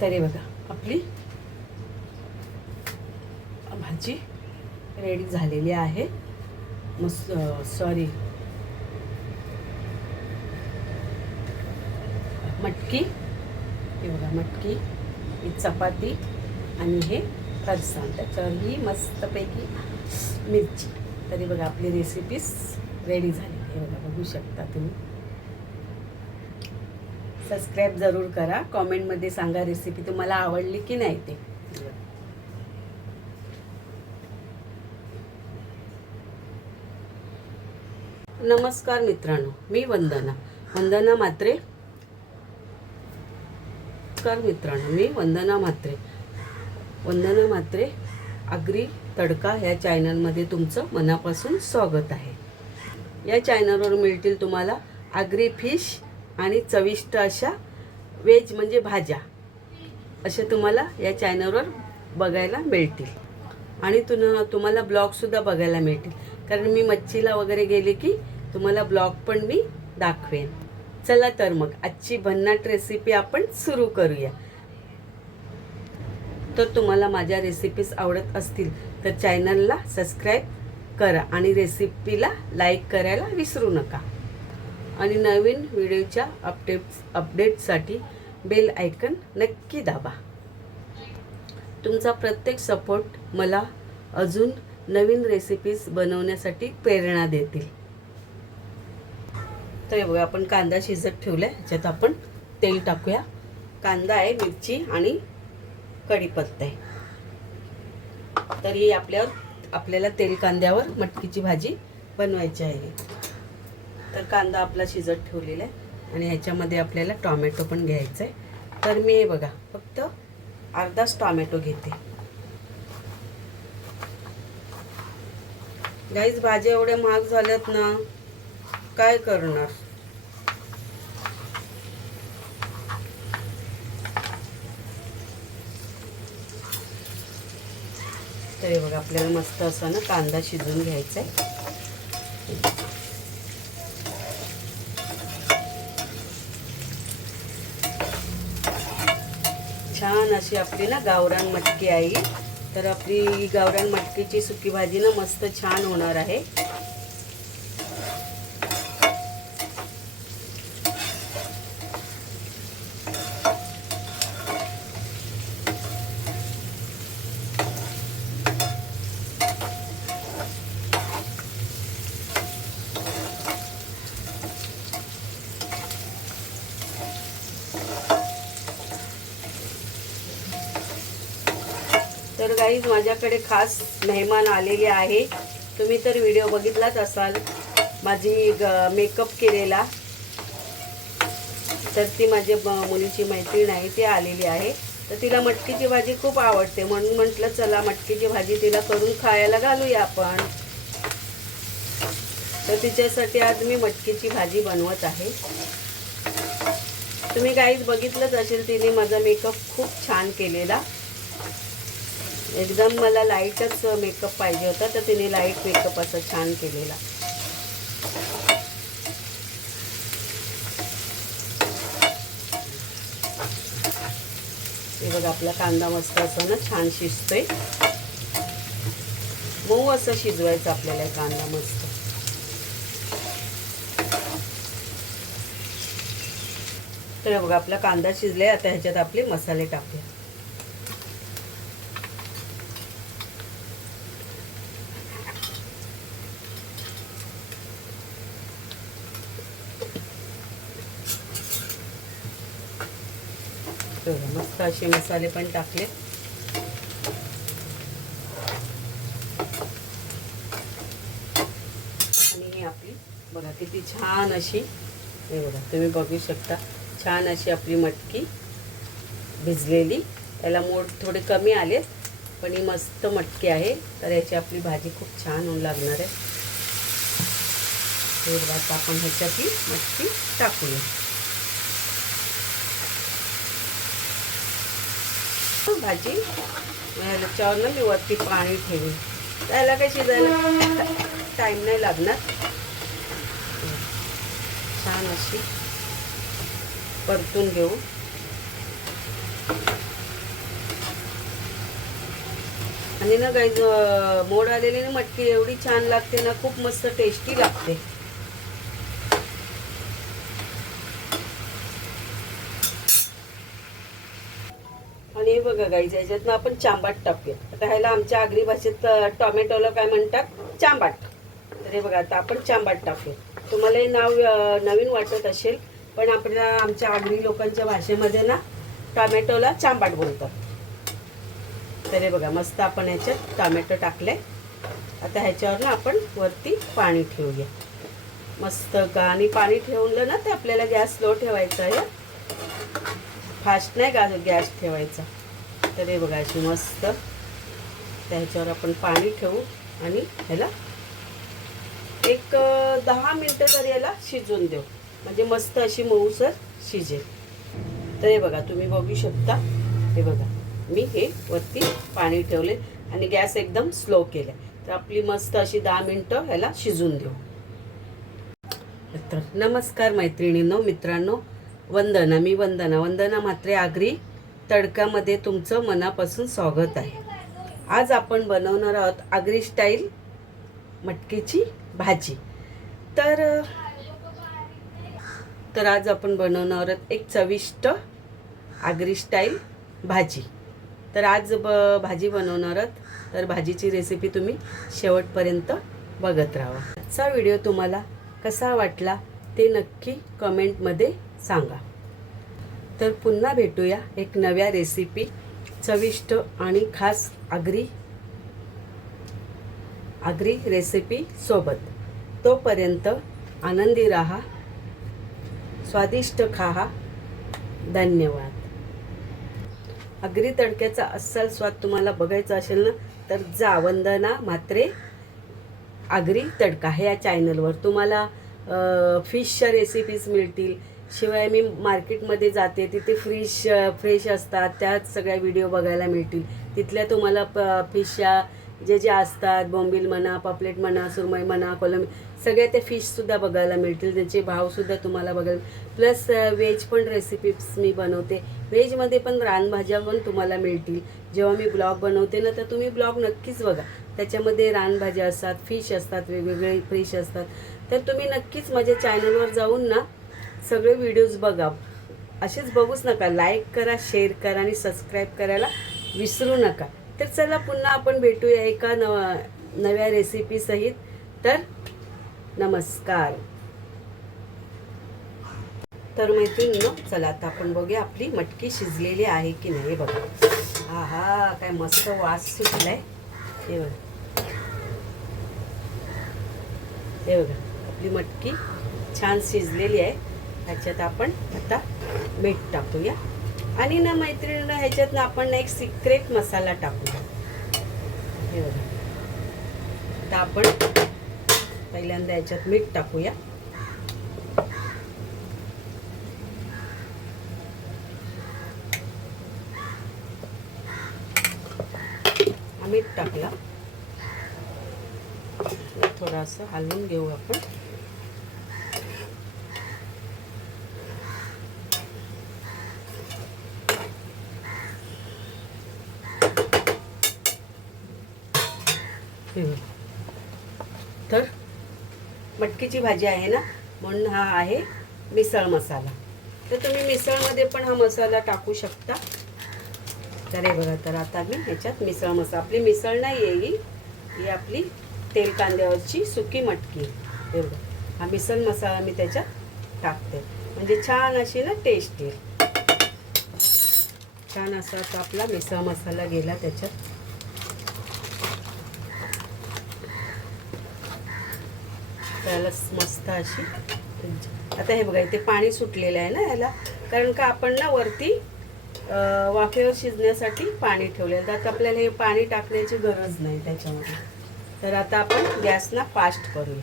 तरी बघा आपली भाजी रेडी झालेली आहे. मस्त सॉरी मटकी, हे बघा मटकी, ही चपाती आणि हे फरसाण, त्याच्यावर ही मस्तपैकी मिरची. तरी बघा आपली रेसिपीज रेडी झाली. हे बघा बघू शकता तुम्ही. सबस्क्राईब जरूर करा. कॉमेंटमध्ये सांगा रेसिपी तुम्हाला आवडली की नाही ते. नमस्कार मित्रांनो, मी वंदना म्हात्रे. मी वंदना म्हात्रे आगरी तडका ह्या चॅनलमध्ये तुमचं मनापासून स्वागत आहे. या चॅनलवर मिळतील तुम्हाला आगरी फिश आणि चविष्ट अशा व्हेज म्हणजे भाज्या असे तुम्हाला या चॅनलवर बघायला मिळतील. आणि तुम्हाला ब्लॉगसुद्धा बघायला मिळतील, कारण मी मच्छीला वगैरे गेले की तुम्हाला ब्लॉग पण मी दाखवेन. चला तर मग आजची भन्नाट रेसिपी आपण सुरू करूया. तर तुम्हाला माझ्या रेसिपीज आवडत असतील तर चॅनलला सबस्क्राईब करा आणि रेसिपीला लाईक करायला विसरू नका. आणि नवीन व्हिडिओच्या अपडेटसाठी बेल आयकन नक्की दाबा. तुमचा प्रत्येक सपोर्ट मला अजून नवीन रेसिपीज बनवण्यासाठी प्रेरणा देतील. तर बघा आपण कांदा शिजत ठेवला आहे. ह्याच्यात आपण तेल टाकूया. कांदा आहे, मिरची आणि कढीपत्ता आहे. तर ही आपल्याला तेल कांद्यावर मटकीची भाजी बनवायची आहे. तर कांदा आपला शिजत ठेवलेला आहे आणि ह्याच्यामध्ये आपल्याला टोमॅटो पण घ्यायचा आहे. तर मी हे बघा फक्त अर्धाच टोमॅटो घेते. गाईज भाज्या एवढ्या महाग झाल्यात ना, काय करणार. तरी बघा आपल्याला मस्त असा ना कांदा शिजवून घ्यायचा आहे. छान अशी आपली ना गावरान मटकी आहे. तर आपली गावरान मटकीची सुकी भाजी ना मस्त छान होणार आहे. तर गाईज माझ्याकडे खास मेहमान आलेले आहे. तुम्ही तर व्हिडिओ बघितलाच असाल माझी मेकअप केलेला. तर ती माझ्या मुलीची मैत्रीण आहे, ती आलेली आहे. तर तिला मटकीची भाजी खूप आवडते, म्हणून म्हटलं चला मटकीची भाजी तिला करून खायला घालूया आपण. तर तिच्यासाठी आज मी मटकीची भाजी बनवत आहे. तुम्ही गाईज बघितलंच असेल, तिने माझा मेकअप खूप छान केलेला. एकदम मला लाईटच मेकअप पाहिजे होता, तर तिने लाईट मेकअप असं छान केलेला. हे बघा आपला कांदा मस्त असं ना छान शिजतोय. मऊ असं शिजवायचं आपल्याला कांदा मस्त. तर बघा आपला कांदा शिजलाय. आता ह्याच्यात आपले मसाले टाकूया. मस्त असे मसाले पण टाकले. आणि ही आपली बघा किती छान अशी, हे बघा तुम्ही बघू शकता, छान अशी आपली मटकी भिजलेली. त्याला मोड थोडे कमी आले, पण ही मस्त मटकी आहे. तर याची आपली भाजी खूप छान होऊन लागणार आहे. हे बघा आपण ह्याच्यात ही मटकी टाकूया. भाजी याच्यावर ना मी वरती पाणी ठेवेन. त्याला काही शिजायला टाईम नाही लागणार. छान अशी परतून घेऊ. आणि ना गाईज मोड आलेली ना मटकी एवढी छान लागते ना, खूप मस्त टेस्टी लागते. आणि हे बघा गाईज, याच्यातनं आपण चांबाट टाकूया. आता ह्याला आमच्या आगरी भाषेत टोमॅटोला काय म्हणतात, चांबाट. तर हे बघा, आता आपण चांबाट टाकूया. तुम्हाला हे नाव नवीन वाटत असेल, पण आपल्या आमच्या आगरी लोकांच्या भाषेमध्ये ना टोमॅटोला चांबाट बोलतात. तर हे बघा, मस्त आपण ह्याच्यात टोमॅटो टाकले. आता ह्याच्यावर ना आपण वरती पाणी ठेवूया. मस्त आणि पाणी ठेवलं ना, तर आपल्याला गॅस स्लो ठेवायचा आहे, फास्ट नाही गॅस ठेवायचा. तर हे बघा, अशी मस्त त्याच्यावर आपण पाणी ठेवू आणि ह्याला एक 10 मिनटं तरी याला शिजवून देऊ, म्हणजे मस्त अशी मऊसर शिजेल. तर हे बघा, तुम्ही बघू शकता. हे बघा, मी हे वरती पाणी ठेवले आणि गॅस एकदम स्लो केला. तर आपली मस्त अशी 10 मिनटं ह्याला शिजून देऊ. तर नमस्कार मैत्रिणींनो, मित्रांनो, वंदना. मी वंदना म्हात्रे आगरी तडकामध्ये तुमचं मनापासून स्वागत आहे. आज आपण बनवणार आहोत आगरी स्टाईल मटकीची भाजी. तर आज आपण बनवणार आहोत एक चविष्ट आगरी स्टाईल भाजी. तर आज भाजी बनवणार आहोत. तर भाजीची रेसिपी तुम्ही शेवटपर्यंत बघत राहा. आजचा व्हिडिओ तुम्हाला कसा वाटला ते नक्की कमेंटमध्ये सांगा. तर पुन्हा भेटूया एक नव्या रेसिपी, चविष्ट आणि खास आगरी रेसिपी सोबत. तोपर्यंत आनंदी राहा, स्वादिष्ट खा. धन्यवाद. आगरी तडक्याचा अस्सल स्वाद तुम्हाला बघायचा असेल ना, तर जा वंदना म्हात्रे आगरी तडका ह्या चॅनलवर. तुम्हाला फिशच्या रेसिपीज मिळतील. शिवाय मी मार्केटमध्ये जाते, तिथे फ्रेश असतात, त्यात सगळ्या व्हिडिओ बघायला मिळतील. तिथल्या तुम्हाला फिशच्या जे असतात, बोंबील म्हणा, पापलेट म्हणा, सुरमई म्हणा, कोलंबी, सगळ्या त्या फिशसुद्धा बघायला मिळतील. त्याचे भावसुद्धा तुम्हाला बघायला. प्लस व्हेज पण रेसिपीज मी बनवते. व्हेजमध्ये पण रानभाज्या पण तुम्हाला मिळतील. जेव्हा मी ब्लॉग बनवते ना, तर तुम्ही ब्लॉग नक्कीच बघा. त्याच्यामध्ये रानभाज्या असतात, फिश असतात, वेगवेगळे फिश असतात. तर तुम्ही नक्कीच माझ्या चॅनलवर जाऊन ना सगळे व्हिडिओज बघा. असेच बघूच नका. लाईक करा, शेअर करा आणि सबस्क्राईब करायला विसरू नका. तर चला, पुन्हा आपण भेटूया एका नव्या रेसिपी सहित. तर नमस्कार. तर मैत्रिणींनो, चला आता आपण बघूया आपली मटकी शिजलेली आहे की नाही. बघा, आहा, काय मस्त वास सुटलाय. हे बघा, हे बघा, आपली मटकी छान शिजलेली आहे. ह्याच्यात आपण आता मीठ टाकूया. आणि ना मैत्रिणींना, ह्याच्यात ना आपण एक सिक्रेट मसाला टाकूया. हे बघा, आता आपण पहिल्यांदा ह्याच्यात मीठ टाकूया. मीठ टाकला, थोडंसं हलवून घेऊ आपण. तर मटकीची भाजी आहे ना, म्हणून हा आहे मिसळ मसाला. तर तुम्ही मिसळमध्ये पण हा मसाला टाकू शकता. तर हे बघा, तर आता मी ह्याच्यात मिसळ मसाला, आपली मिसळ नाही आहे ही आपली तेल कांद्यावरची सुकी मटकी. हे बघा, हा मिसळ मसाला मी त्याच्यात टाकते, म्हणजे छान अशी ना टेस्ट येईल. छान असा आता आपला मिसळ मसाला गेला त्याच्यात. त्याला मस्त अशी. आता हे बघा, इथे पाणी सुटलेलं आहे ना ह्याला, कारण का आपण ना वरती वाफेवर शिजण्यासाठी पाणी ठेवलेलं. तर आपल्याला हे पाणी टाकण्याची गरज नाही त्याच्यामध्ये. तर आता आपण गॅस ना फास्ट करूया.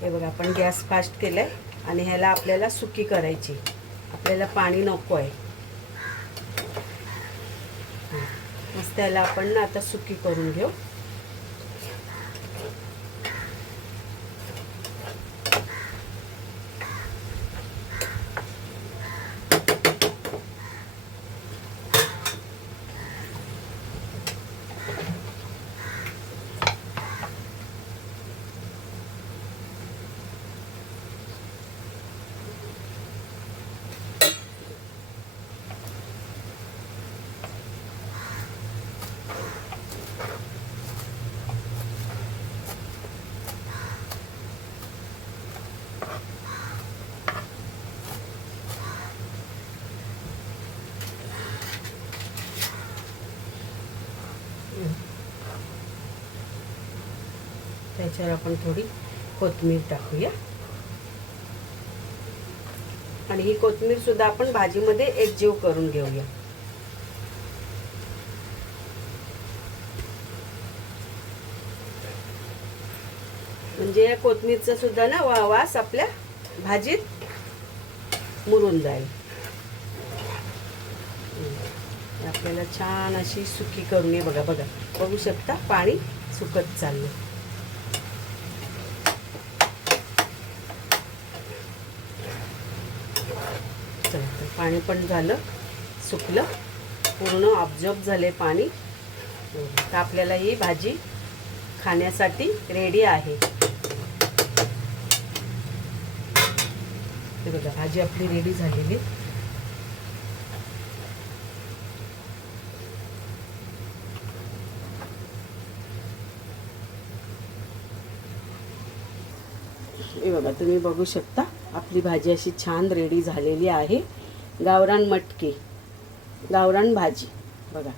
हे बघा, आपण गॅस फास्ट केलाय आणि ह्याला आपल्याला सुकी करायची. आपल्याला पाणी नको आहे. मस्त ह्याला आपण ना आता सुकी करून घेऊ. त्याच्यावर आपण थोडी कोथिंबीर टाकूया आणि ही कोथिंबीर सुद्धा आपण भाजीमध्ये एकजीव करून घेऊया. म्हणजे या कोथिंबीरचा सुद्धा ना वास आपल्या भाजीत मुरून जाईल. आपल्याला छान अशी सुकी करून घे. बघा बघा, बघू शकता पाणी सुकत चाललं. चला, तर पाणी पण झालं सुकलं, पूर्ण ऑब्झर्व झाले पाणी. तर आपल्याला ही भाजी खाण्यासाठी रेडी आहे. हे बघा, भाजी आपली रेडी झालेली. हे बघा, तुम्ही बघू शकता आपली भाजी अशी छान रेडी झालेली आहे. गावरान मटकी, गावरान भाजी बघा.